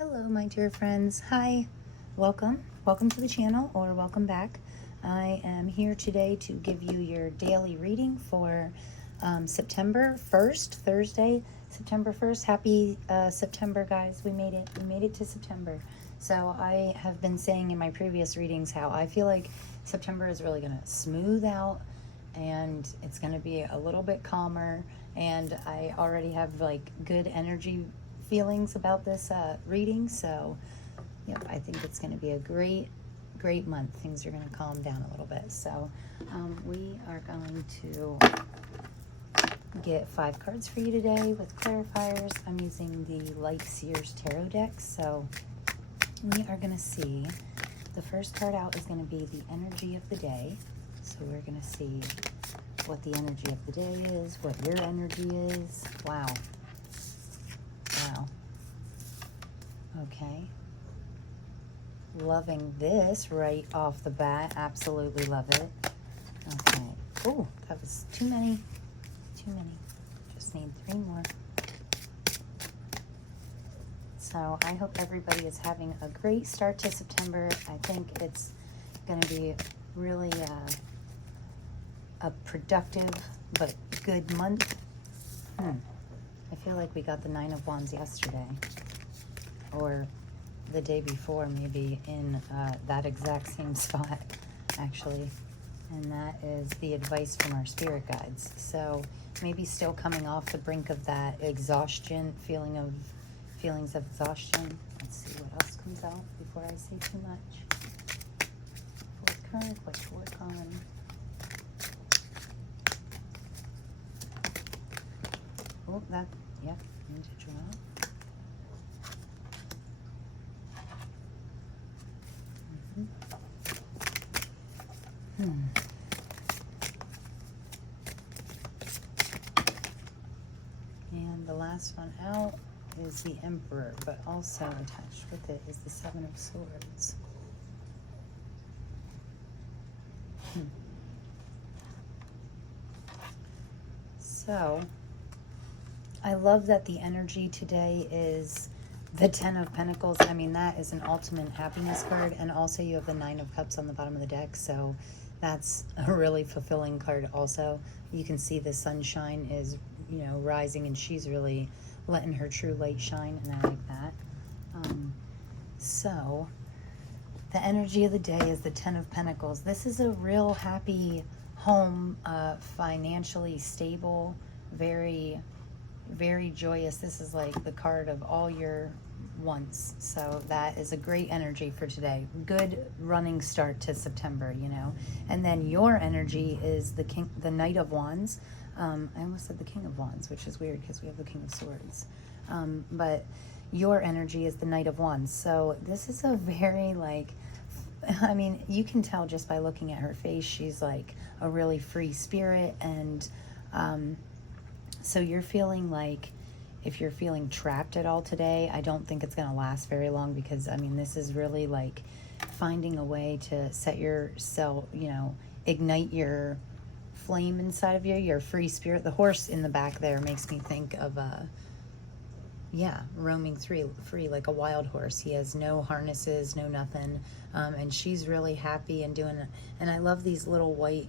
Hello, my dear friends. Hi, welcome to the channel, or welcome back. I am here today to give you your daily reading for September 1st, Thursday, September 1st. Happy September, guys. We made it to September. So I have been saying in my previous readings how I feel like September is really going to smooth out and it's going to be a little bit calmer, and I already have like good energy feelings about this reading. So yep, I think it's going to be a great month. Things are going to calm down a little bit. So we are going to get 5 cards for you today with clarifiers. I'm using the Light Seers tarot deck. So we are going to see, the first card out is going to be the energy of the day. So we're going to see what the energy of the day is, what your energy is. Wow. Wow. Okay. Loving this right off the bat. Absolutely love it. Okay. Oh, that was too many. Too many. Just need 3 more. So I hope everybody is having a great start to September. I think it's going to be really a productive but good month. I feel like we got the 9 of Wands yesterday, or the day before, maybe, in that exact same spot, actually. And that is the advice from our spirit guides. So maybe still coming off the brink of that exhaustion, feelings of exhaustion. Let's see what else comes out before I say too much. Fourth card, what's fourth card? Oh, that, yep, need to draw. And the last one out is the Emperor, but also attached with it is the 7 of Swords. So I love that the energy today is the 10 of Pentacles. I mean, that is an ultimate happiness card. And also you have the 9 of Cups on the bottom of the deck. So that's a really fulfilling card also. You can see the sunshine is, you know, rising, and she's really letting her true light shine. And I like that. So the energy of the day is the 10 of Pentacles. This is a real happy home, financially stable, very joyous. This is like the card of all your wants. So that is a great energy for today. Good running start to September, you know. And then your energy is the Knight of Wands. I almost said the King of Wands, which is weird because we have the King of Swords. But your energy is the Knight of Wands. So this is a very, like, I mean, you can tell just by looking at her face, she's like a really free spirit. And so you're feeling like, if you're feeling trapped at all today, I don't think it's going to last very long, because, I mean, this is really like finding a way to set yourself, you know, ignite your flame inside of you, your free spirit. The horse in the back there makes me think of, roaming free like a wild horse. He has no harnesses, no nothing. And she's really happy and doing it. And I love these little white,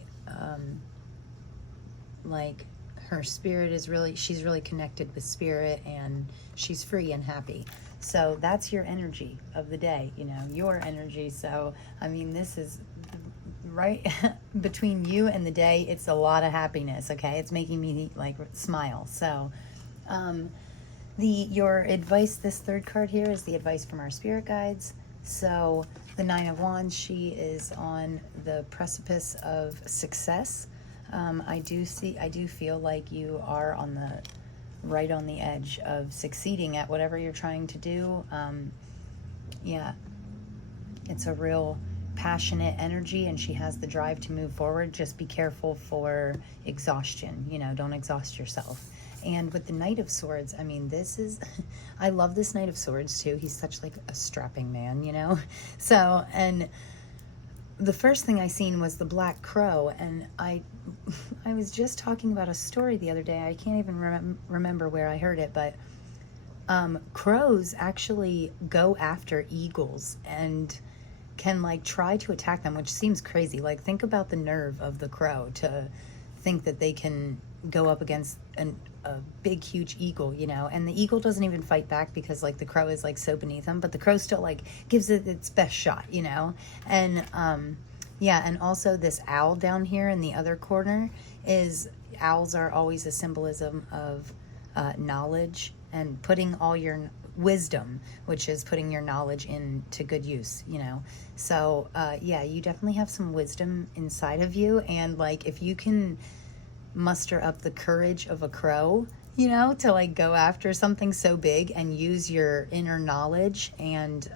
like, her spirit is really, she's really connected with spirit, and she's free and happy. So that's your energy of the day, you know, your energy. So, I mean, this is right between you and the day. It's a lot of happiness, okay? It's making me, like, smile. So, your advice, this third card here, is the advice from our spirit guides. So the 9 of Wands, she is on the precipice of success. I do feel like you are right on the edge of succeeding at whatever you're trying to do. Yeah, it's a real passionate energy, and she has the drive to move forward. Just be careful for exhaustion, you know, don't exhaust yourself. And with the Knight of Swords, I mean, this is, I love this Knight of Swords too. He's such like a strapping man, you know? So, and the first thing I seen was the Black Crow, and I was just talking about a story the other day. I can't even remember where I heard it, but crows actually go after eagles and can like try to attack them, which seems crazy. Like, think about the nerve of the crow to think that they can go up against a big huge eagle, you know, and the eagle doesn't even fight back because like the crow is like so beneath them, but the crow still like gives it its best shot, you know. And yeah, and also this owl down here in the other corner is, owls are always a symbolism of knowledge and putting all your wisdom, which is putting your knowledge into good use, you know. So yeah, you definitely have some wisdom inside of you, and like if you can muster up the courage of a crow, you know, to like go after something so big and use your inner knowledge, and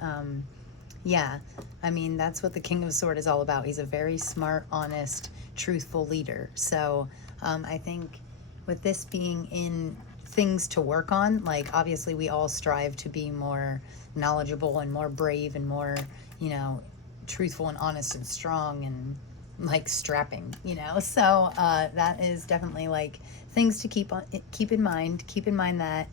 yeah, I mean, that's what the King of Swords is all about. He's a very smart, honest, truthful leader. So I think with this being in things to work on, like obviously we all strive to be more knowledgeable and more brave and more, you know, truthful and honest and strong and like strapping, you know. So that is definitely like things to keep in mind. Keep in mind that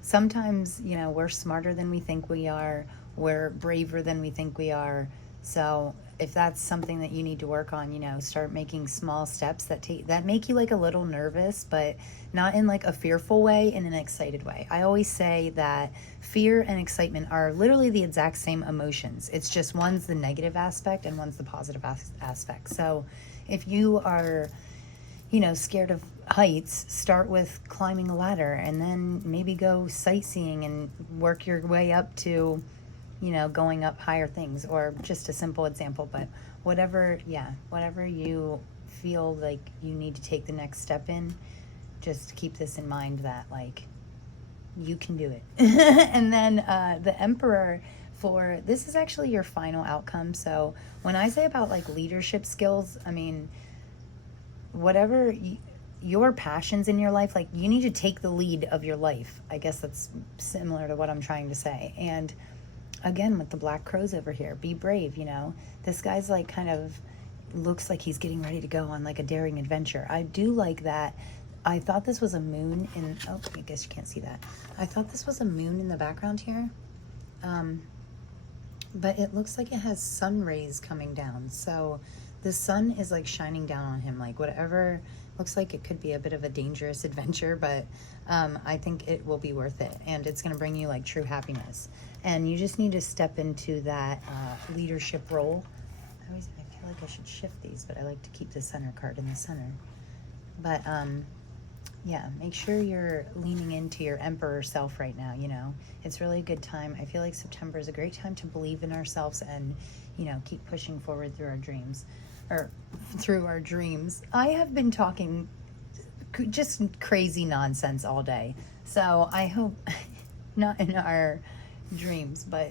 sometimes, you know, we're smarter than we think we are, we're braver than we think we are. So if that's something that you need to work on, you know, start making small steps that make you like a little nervous, but not in like a fearful way, in an excited way. I always say that fear and excitement are literally the exact same emotions. It's just one's the negative aspect and one's the positive aspect. So if you are, you know, scared of heights, start with climbing a ladder and then maybe go sightseeing and work your way up to, you know, going up higher things, or just a simple example, but whatever, yeah, whatever you feel like you need to take the next step in, just keep this in mind that like you can do it. And then the Emperor, for this is actually your final outcome. So when I say about like leadership skills, I mean, whatever your passions in your life, like you need to take the lead of your life. I guess that's similar to what I'm trying to say. And again, with the black crows over here, be brave, you know. This guy's like kind of looks like he's getting ready to go on like a daring adventure. I do like that. I thought this was a moon in, oh, I guess you can't see that. I thought this was a moon in the background here. But it looks like it has sun rays coming down. So the sun is like shining down on him, like whatever. Looks like it could be a bit of a dangerous adventure, but I think it will be worth it. And it's going to bring you like true happiness. And you just need to step into that leadership role. I feel like I should shift these, but I like to keep the center card in the center. But yeah, make sure you're leaning into your Emperor self right now, you know. It's really a good time. I feel like September is a great time to believe in ourselves and, you know, keep pushing forward through our dreams. I have been talking just crazy nonsense all day. So I hope, not in our dreams, but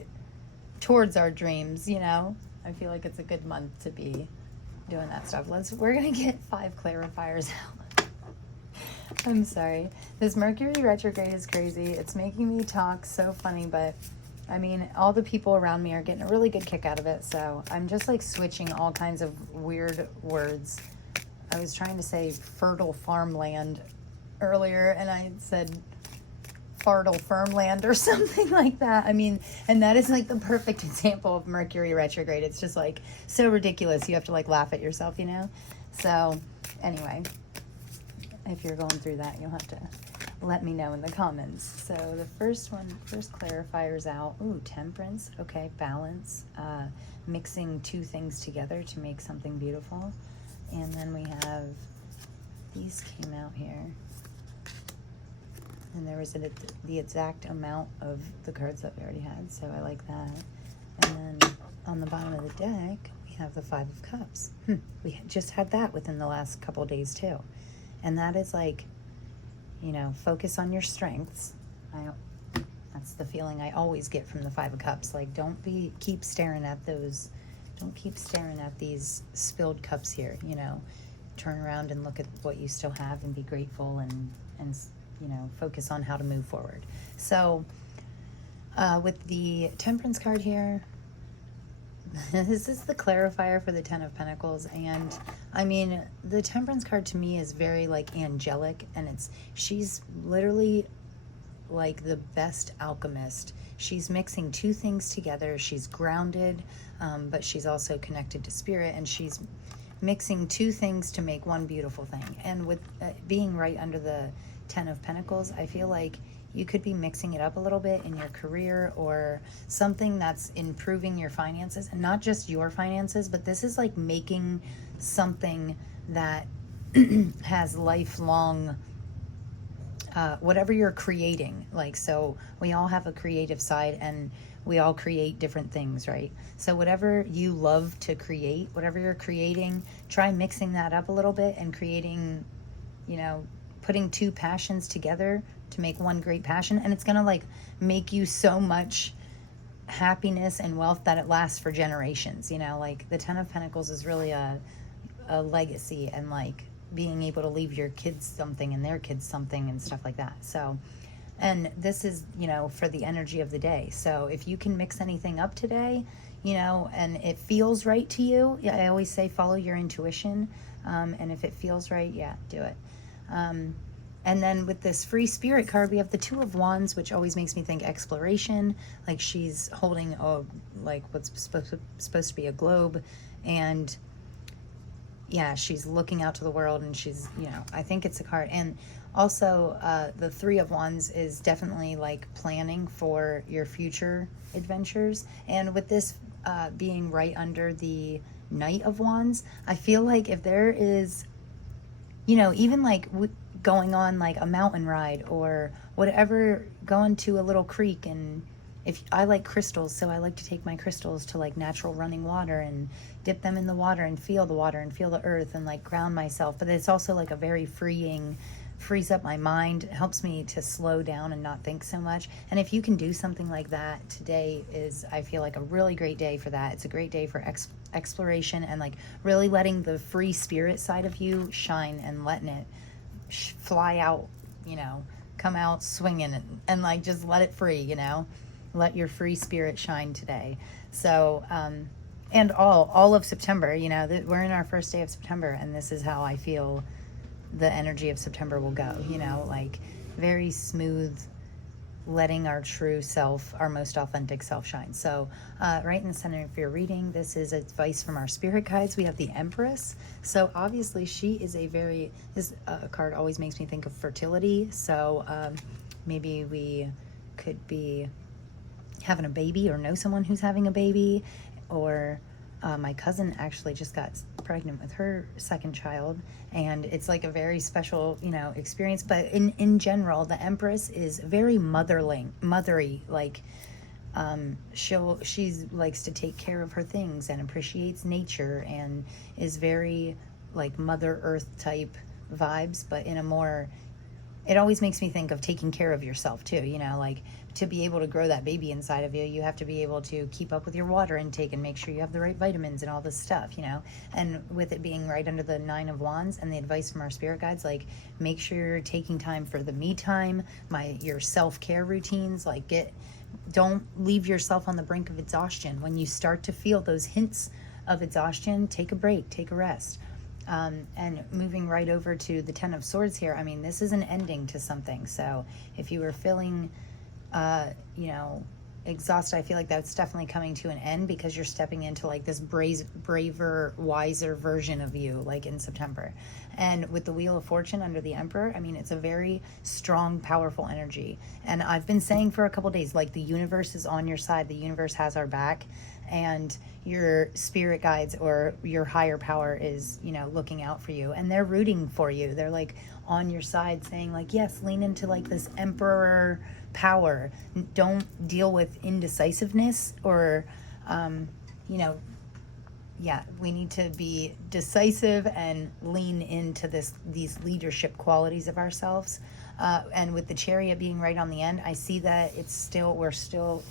towards our dreams, you know. I feel like it's a good month to be doing that stuff. We're going to get 5 clarifiers out. I'm sorry. This Mercury retrograde is crazy. It's making me talk so funny, but I mean, all the people around me are getting a really good kick out of it, so I'm just like switching all kinds of weird words. I was trying to say fertile farmland earlier, and I said fertile firmland or something like that. I mean, and that is like the perfect example of Mercury retrograde. It's just like so ridiculous. You have to like laugh at yourself, you know? So anyway, if you're going through that, you'll have to let me know in the comments. So the first clarifier's out. Ooh, temperance. Okay, balance. Mixing 2 things together to make something beautiful. And then we have, these came out here. And there was the exact amount of the cards that we already had, so I like that. And then on the bottom of the deck, we have the 5 of Cups. We just had that within the last couple of days too. And that is like, you know, focus on your strengths. That's the feeling I always get from the 5 of Cups. Like, keep staring at those, don't keep staring at these spilled cups here, you know. Turn around and look at what you still have and be grateful and you know, focus on how to move forward. So with the Temperance card here, this is the clarifier for the 10 of Pentacles. And I mean, the Temperance card to me is very like angelic, and she's literally like the best alchemist. She's mixing two things together. She's grounded, but she's also connected to spirit, and she's mixing two things to make one beautiful thing. And with being right under the 10 of Pentacles, I feel like you could be mixing it up a little bit in your career or something that's improving your finances, and not just your finances, but this is like making something that has lifelong, whatever you're creating. Like, so we all have a creative side and we all create different things, right? So whatever you love to create, whatever you're creating, try mixing that up a little bit and creating, you know, putting two passions together to make one great passion. And it's gonna like make you so much happiness and wealth that it lasts for generations. You know, like the 10 of Pentacles is really a legacy, and like being able to leave your kids something and their kids something and stuff like that. So, and this is, you know, for the energy of the day. So if you can mix anything up today, you know, and it feels right to you, yeah, I always say follow your intuition. And if it feels right, yeah, do it. And then with this free spirit card, we have the Two of Wands, which always makes me think exploration. Like she's holding a, like what's supposed to be a globe, and yeah, she's looking out to the world, and she's, you know, I think it's a card. And also the Three of Wands is definitely like planning for your future adventures. And with this being right under the Knight of Wands, I feel like if there is, you know, even like going on like a mountain ride or whatever, going to a little creek, and if I like crystals, so I like to take my crystals to like natural running water and dip them in the water and feel the water and feel the earth and like ground myself. But it's also like a very freeing, frees up my mind, helps me to slow down and not think so much. And if you can do something like that, today is, I feel like, a really great day for that. It's a great day for exploration and like really letting the free spirit side of you shine and letting it fly out, you know, come out swinging and like just let it free, you know, let your free spirit shine today. So and all of September, you know, we're in our first day of September, and this is how I feel the energy of September will go, you know, like very smooth, letting our true self, our most authentic self shine. So right in the center of your reading, this is advice from our spirit guides. We have the Empress. So obviously she is this card always makes me think of fertility. So maybe we could be having a baby or know someone who's having a baby, or my cousin actually just got pregnant with her second child, and it's like a very special, you know, experience. But in general, the Empress is very mothery, like she likes to take care of her things and appreciates nature, and is very like Mother Earth type vibes, but in a more, it always makes me think of taking care of yourself too, you know, like to be able to grow that baby inside of you, you have to be able to keep up with your water intake and make sure you have the right vitamins and all this stuff, you know. And with it being right under the Nine of Wands and the advice from our spirit guides, like make sure you're taking time for the me time, your self-care routines, like don't leave yourself on the brink of exhaustion. When you start to feel those hints of exhaustion, take a break, take a rest. And moving right over to the Ten of Swords here, I mean, this is an ending to something. So if you were feeling, you know, exhausted, I feel like that's definitely coming to an end, because you're stepping into like this braver, wiser version of you, like in September. And with the Wheel of Fortune under the Emperor, I mean, it's a very strong, powerful energy. And I've been saying for a couple days, like the universe is on your side, the universe has our back, and your spirit guides or your higher power is, you know, looking out for you, and they're rooting for you. They're like on your side saying like, yes, lean into like this emperor power. Don't deal with indecisiveness or, you know, yeah, we need to be decisive and lean into these leadership qualities of ourselves. And with the Chariot being right on the end, I see that we're still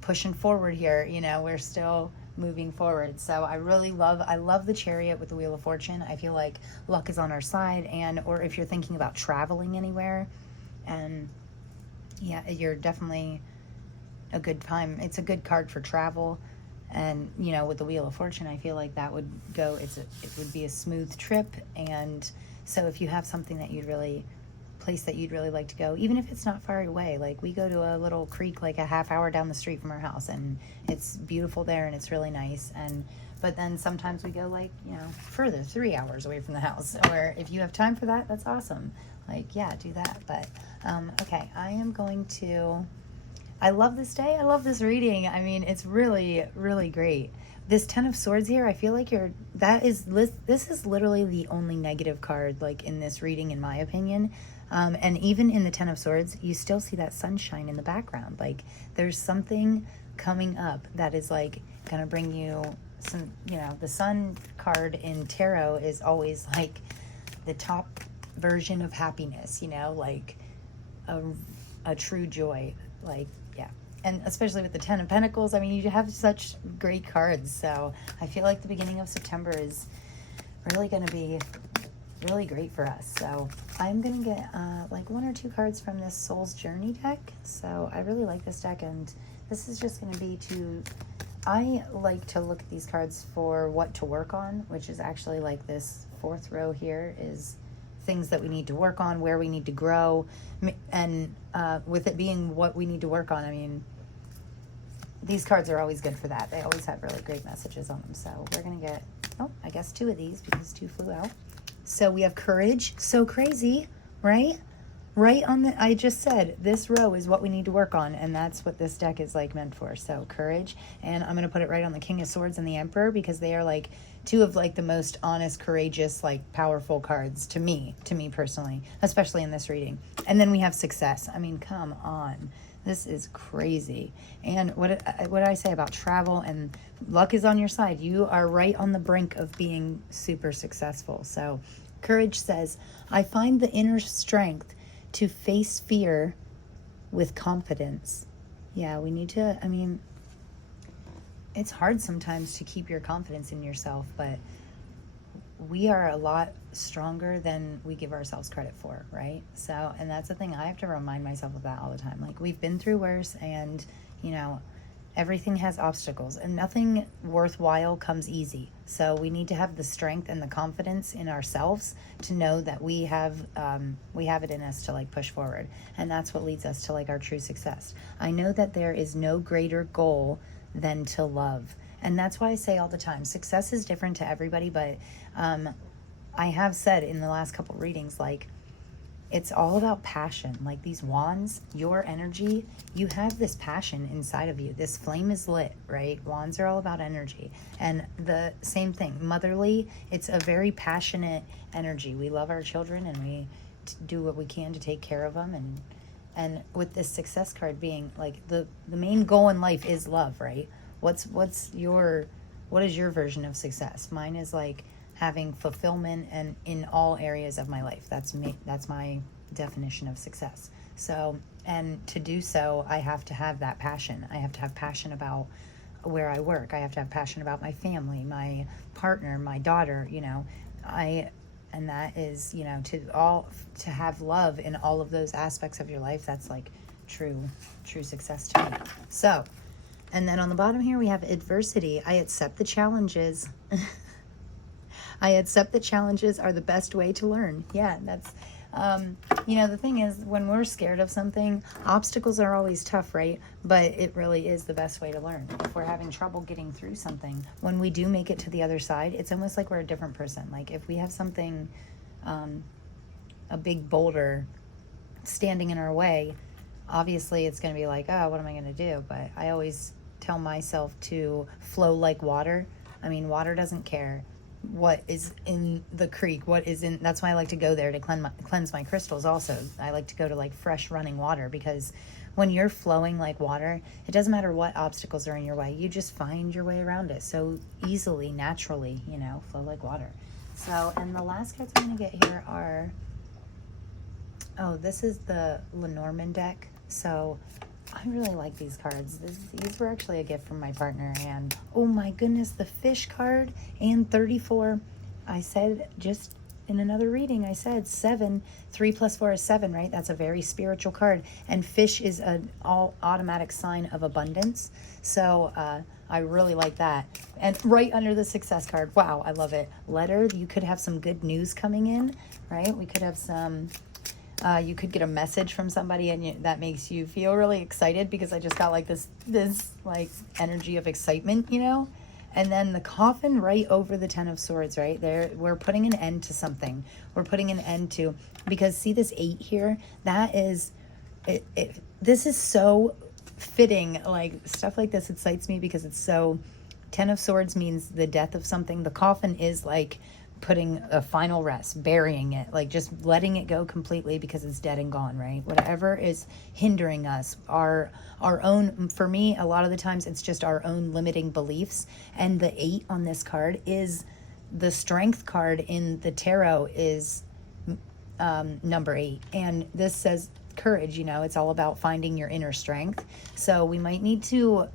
pushing forward here, you know, we're still moving forward. So I love the Chariot with the Wheel of Fortune. I feel like luck is on our side, or if you're thinking about traveling anywhere, and yeah, you're definitely a good time. It's a good card for travel. And, you know, with the Wheel of Fortune, I feel like that would go, it would be a smooth trip. And so if you have something that you'd really place that you'd really like to go, even if it's not far away. Like, we go to a little creek like a half hour down the street from our house, and it's beautiful there and it's really nice. And but then sometimes we go, like, you know, further, 3 hours away from the house. Or if you have time for that, that's awesome. Like, yeah, do that. But okay, I am going to, I love this day. I love this reading. I mean, it's really, really great. This Ten of Swords here, I feel like this is literally the only negative card, like, in this reading, in my opinion. And even in the Ten of Swords, you still see that sunshine in the background. Like, there's something coming up that is, like, gonna bring you some, you know, the Sun card in tarot is always, like, the top version of happiness, you know, like a true joy, like, yeah. And especially with the Ten of Pentacles, I mean, you have such great cards. So I feel like the beginning of September is really going to be really great for us. So I'm going to get like 1 or 2 cards from this Soul's Journey deck. So I really like this deck, and this is just going to be I like to look at these cards for what to work on, which is actually, like, this 4th row here is things that we need to work on, where we need to grow. And with it being what we need to work on, I mean, these cards are always good for that. They always have really great messages on them. So we're going to get, oh, I guess 2 of these because 2 flew out. So we have Courage. So crazy, right? Right on the, I just said this row is what we need to work on, and that's what this deck is, like, meant for. So Courage, and I'm going to put it right on the King of Swords and the Emperor, because they are, like, 2 of, like, the most honest, courageous, like, powerful cards to me personally, especially in this reading. And then we have Success. I mean, come on. This is crazy. And what did I say about travel and luck is on your side? You are right on the brink of being super successful. So Courage says, I find the inner strength to face fear with confidence. Yeah, we need to, I mean, it's hard sometimes to keep your confidence in yourself, but we are a lot stronger than we give ourselves credit for, right? So, and that's the thing, I have to remind myself of that all the time. Like, we've been through worse, and, you know, everything has obstacles, and nothing worthwhile comes easy. So we need to have the strength and the confidence in ourselves to know that we have it in us to, like, push forward. And that's what leads us to, like, our true success. I know that there is no greater goal than to love. And that's why I say all the time, success is different to everybody, but I have said in the last couple readings, like, it's all about passion. Like, these wands, your energy, you have this passion inside of you. This flame is lit, right? Wands are all about energy. And the same thing, motherly, it's a very passionate energy. We love our children, and we do what we can to take care of them. And with this Success card being, like, the main goal in life is love, right? What is your version of success? Mine is, like, having fulfillment and in all areas of my life. That's my definition of success. So, and to do so, I have to have that passion. I have to have passion about where I work. I have to have passion about my family, my partner, my daughter, you know. And that is, you know, to have love in all of those aspects of your life. That's, like, true success to me. So, and then on the bottom here we have adversity. I accept the challenges. I accept that challenges are the best way to learn. Yeah, that's, you know, the thing is, when we're scared of something, obstacles are always tough, right? But it really is the best way to learn. If we're having trouble getting through something, when we do make it to the other side, it's almost like we're a different person. Like, if we have something, a big boulder standing in our way, obviously it's going to be like, oh, what am I going to do? But I always tell myself to flow like water. I mean, water doesn't care what is in the creek, that's why I like to go there to cleanse my crystals. Also, I like to go to, like, fresh running water, because when you're flowing like water, it doesn't matter what obstacles are in your way, you just find your way around it so easily, naturally, you know, flow like water. So, and the last cards I'm going to get here are, oh, this is the Lenormand deck. So I really like these cards. These were actually a gift from my partner. And oh my goodness, the fish card and 34. I said just in another reading, I said 7. 3 + 4 is 7, right? That's a very spiritual card. And fish is an all automatic sign of abundance. So I really like that. And right under the Success card, wow, I love it. Letter, you could have some good news coming in, right? We could have some You could get a message from somebody, and that makes you feel really excited, because I just got like this like energy of excitement, you know. And then the Coffin right over the Ten of Swords, right there, we're putting an end to something. We're putting an end to, because see this 8 here, that is this is so fitting. Like, stuff like this excites me because it's so, Ten of Swords means the death of something. The Coffin is like putting a final rest, burying it, like just letting it go completely because it's dead and gone, right? Whatever is hindering us, our own, for me, a lot of the times it's just our own limiting beliefs. And the 8 on this card is the strength card in the tarot, is number 8. And this says courage, you know, it's all about finding your inner strength. So we might need to,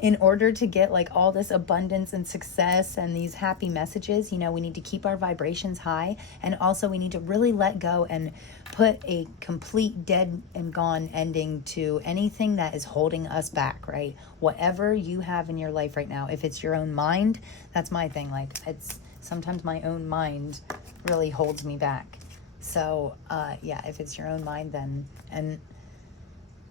in order to get like all this abundance and success and these happy messages, you know, we need to keep our vibrations high. And also we need to really let go and put a complete dead and gone ending to anything that is holding us back, right? Whatever you have in your life right now, if it's your own mind, that's my thing. Like, it's sometimes my own mind really holds me back. So yeah, if it's your own mind, then, and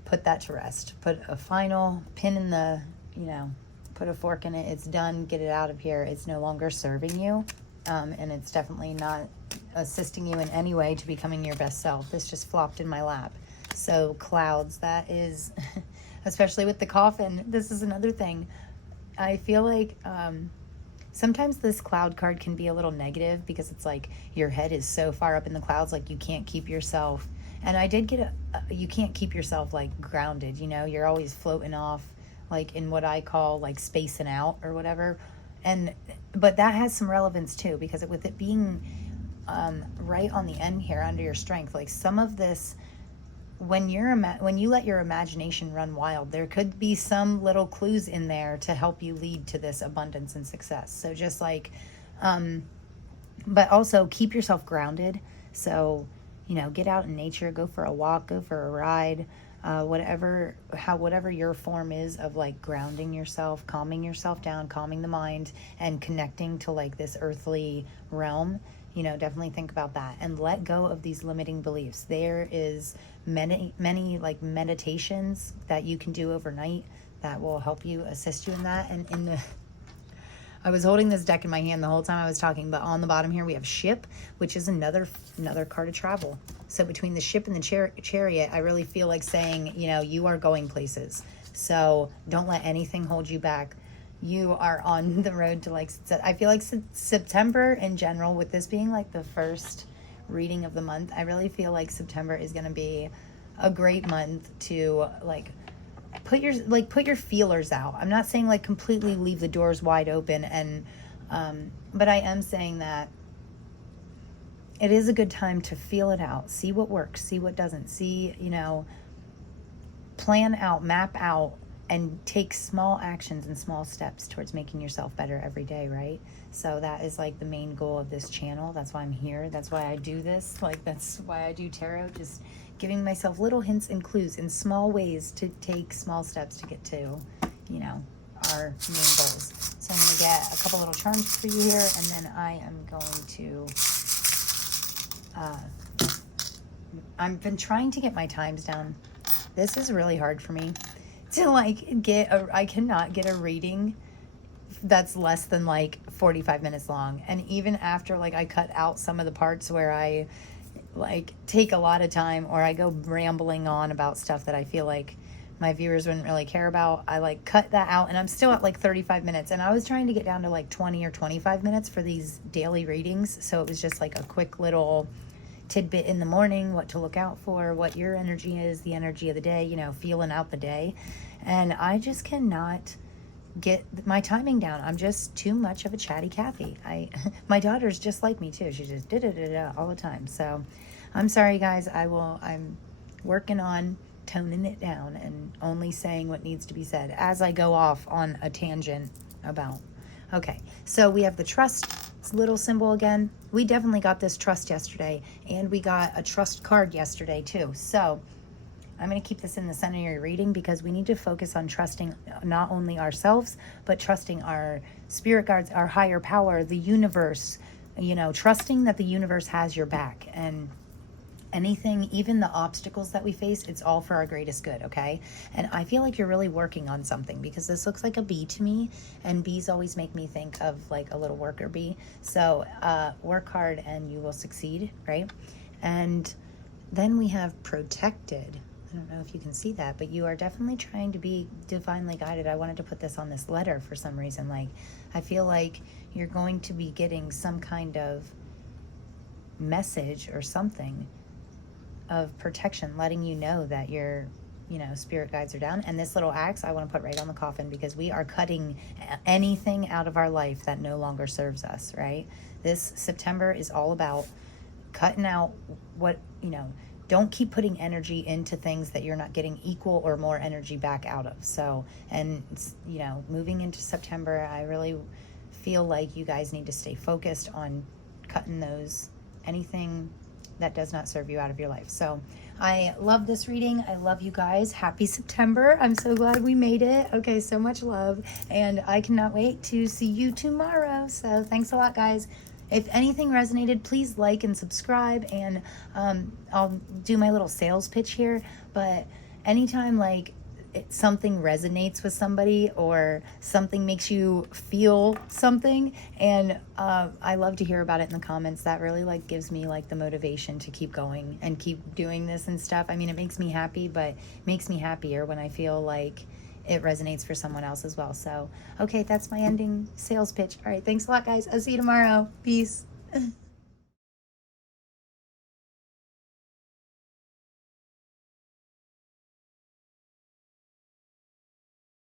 put that to rest. Put a final pin in the, you know, put a fork in it. It's done. Get it out of here. It's no longer serving you. And it's definitely not assisting you in any way to becoming your best self. This just flopped in my lap. So clouds, that is, especially with the Coffin, this is another thing. I feel like sometimes this cloud card can be a little negative, because it's like your head is so far up in the clouds, like you can't keep yourself. And I did get you can't keep yourself like grounded, you know, you're always floating off, like in what I call like spacing out or whatever. But that has some relevance too, because with it being right on the end here under your strength, like some of this, when you let your imagination run wild, there could be some little clues in there to help you lead to this abundance and success. So just like, but also keep yourself grounded. So, you know, get out in nature, go for a walk, go for a ride, whatever your form is of like grounding yourself, calming yourself down, calming the mind, and connecting to like this earthly realm. You know, definitely think about that and let go of these limiting beliefs. There is many like meditations that you can do overnight that will help you, assist you in that. And I was holding this deck in my hand the whole time I was talking, but on the bottom here we have ship, which is another card of travel. So between the ship and the chariot, I really feel like saying, you know, you are going places. So don't let anything hold you back. You are on the road to like, I feel like September in general, with this being like the first reading of the month, I really feel like September is going to be a great month to like put your feelers out. I'm not saying like completely leave the doors wide open, and but I am saying that it is a good time to feel it out, see what works, see what doesn't, see, you know, plan out, map out, and take small actions and small steps towards making yourself better every day, right? So that is like the main goal of this channel. That's why I'm here. That's why I do this. Like, that's why I do tarot, just giving myself little hints and clues in small ways to take small steps to get to, you know, our main goals. So I'm going to get a couple little charms for you here, and then I am going to, I've been trying to get my times down. This is really hard for me to like I cannot get a reading that's less than like 45 minutes long. And even after like I cut out some of the parts where I like take a lot of time, or I go rambling on about stuff that I feel like my viewers wouldn't really care about, I like cut that out, and I'm still at like 35 minutes. And I was trying to get down to like 20 or 25 minutes for these daily readings. So it was just like a quick little tidbit in the morning, what to look out for, what your energy is, the energy of the day, you know, feeling out the day. And I just cannot get my timing down. I'm just too much of a chatty Cathy. My daughter's just like me too. She just da-da-da-da all the time. So I'm sorry guys, I'm working on toning it down and only saying what needs to be said as I go off on a tangent about. Okay, so we have the trust little symbol again. We definitely got this trust yesterday, and we got a trust card yesterday too. So I'm going to keep this in the center of your reading, because we need to focus on trusting not only ourselves, but trusting our spirit guides, our higher power, the universe, you know, trusting that the universe has your back. And anything, even the obstacles that we face, it's all for our greatest good, okay? And I feel like you're really working on something, because this looks like a bee to me, and bees always make me think of like a little worker bee. So work hard and you will succeed, right? And then we have protected. I don't know if you can see that, but you are definitely trying to be divinely guided. I wanted to put this on this letter for some reason. Like, I feel like you're going to be getting some kind of message or something of protection, letting you know that your, you know, spirit guides are down. And this little axe I want to put right on the coffin, because we are cutting anything out of our life that no longer serves us, right? This September is all about cutting out what, you know, don't keep putting energy into things that you're not getting equal or more energy back out of. So, and, you know, moving into September, I really feel like you guys need to stay focused on cutting those, anything that does not serve you out of your life. So I love this reading. I love you guys. Happy September. I'm so glad we made it. Okay, so much love. And I cannot wait to see you tomorrow. So thanks a lot, guys. If anything resonated, please like and subscribe. And I'll do my little sales pitch here. But anytime like something resonates with somebody, or something makes you feel something, and I love to hear about it in the comments. That really like gives me like the motivation to keep going and keep doing this and stuff. I mean, it makes me happy, but it makes me happier when I feel like it resonates for someone else as well. So okay, that's my ending sales pitch. All right, thanks a lot, guys. I'll see you tomorrow. Peace.